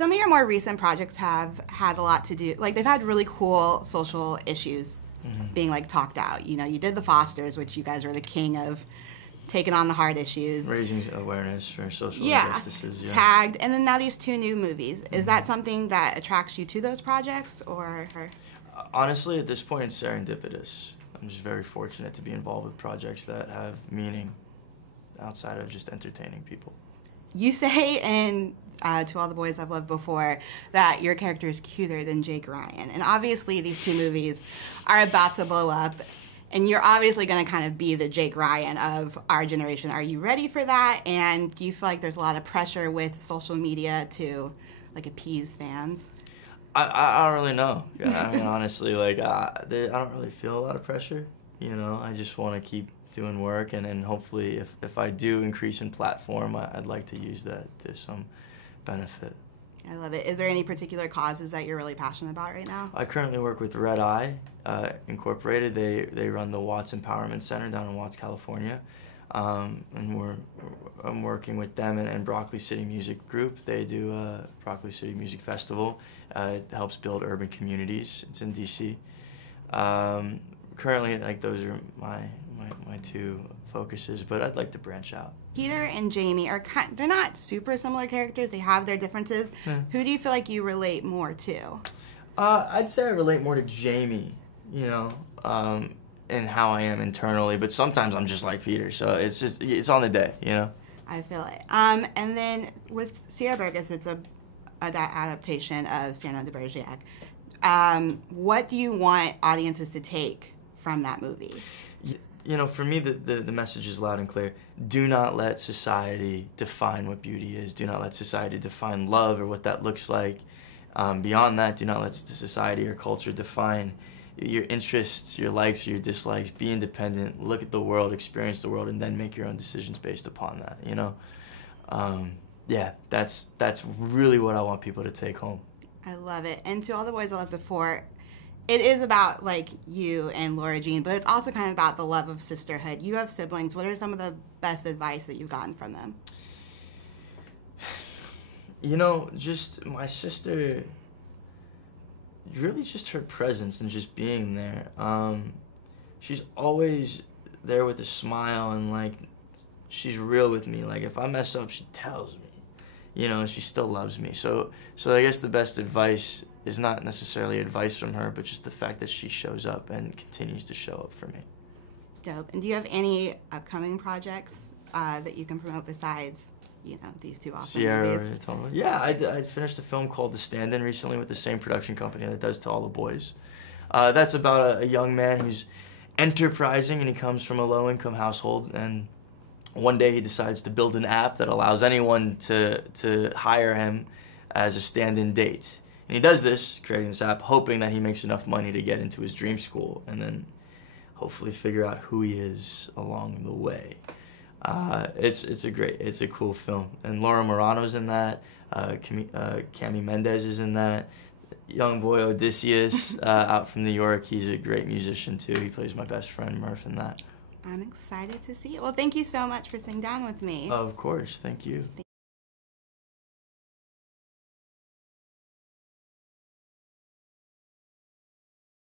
Some of your more recent projects have had a lot to do, like they've had really cool social issues being like talked out. You know, you did The Fosters, which you guys are the king of taking on the hard issues. Raising awareness for social injustices. Yeah. Tagged, and then now these 2 new movies. Is that something that attracts you to those projects, or? Honestly, at this point, it's serendipitous. I'm just very fortunate to be involved with projects that have meaning outside of just entertaining people. You say in To All the Boys I've Loved Before that your character is cuter than Jake Ryan. And obviously these 2 movies are about to blow up, and you're obviously going to kind of be the Jake Ryan of our generation. Are you ready for that? And do you feel like there's a lot of pressure with social media to like appease fans? I don't really know. I mean, honestly, like I don't really feel a lot of pressure. You know, I just want to keep doing work, and then hopefully if I do increase in platform, I'd like to use that to some benefit. I love it. Is there any particular causes that you're really passionate about right now? I currently work with Red Eye Incorporated. They run the Watts Empowerment Center down in Watts, California. And I'm working with them and Broccoli City Music Group. They do Broccoli City Music Festival. It helps build urban communities. It's in DC. Currently, like those are my 2 focuses, but I'd like to branch out. Peter and Jamie are they're not super similar characters. They have their differences. Yeah. Who do you feel like you relate more to? I'd say I relate more to Jamie, you know, and how I am internally, but sometimes I'm just like Peter, so it's on the day, you know? I feel it. And then with Sierra Burgess, it's an adaptation of Cyrano de Bergerac. What do you want audiences to take from that movie? You know, for me, the message is loud and clear. Do not let society define what beauty is. Do not let society define love or what that looks like. Beyond that, do not let society or culture define your interests, your likes, or your dislikes. Be independent, look at the world, experience the world, and then make your own decisions based upon that, you know? Yeah, that's really what I want people to take home. I love it. And To All the Boys I Loved Before, it is about like you and Laura Jean, but it's also kind of about the love of sisterhood. You have siblings. What are some of the best advice that you've gotten from them? You know, just my sister, really just her presence and just being there. She's always there with a smile, and like she's real with me. Like if I mess up, she tells me, you know, and she still loves me. So I guess the best advice is not necessarily advice from her, but just the fact that she shows up and continues to show up for me. Dope. And do you have any upcoming projects that you can promote besides, you know, these 2 awesome movies? Yeah, I finished a film called The Stand-In recently with the same production company that does To All the Boys. That's about a young man who's enterprising, and he comes from a low-income household, and one day he decides to build an app that allows anyone to hire him as a stand-in date. And he does this, creating this app, hoping that he makes enough money to get into his dream school and then hopefully figure out who he is along the way. It's a cool film. And Laura Morano's in that, Cami Mendez is in that, young boy Odysseus out from New York, he's a great musician too. He plays my best friend Murph in that. I'm excited to see it. Well, thank you so much for sitting down with me. Of course, thank you.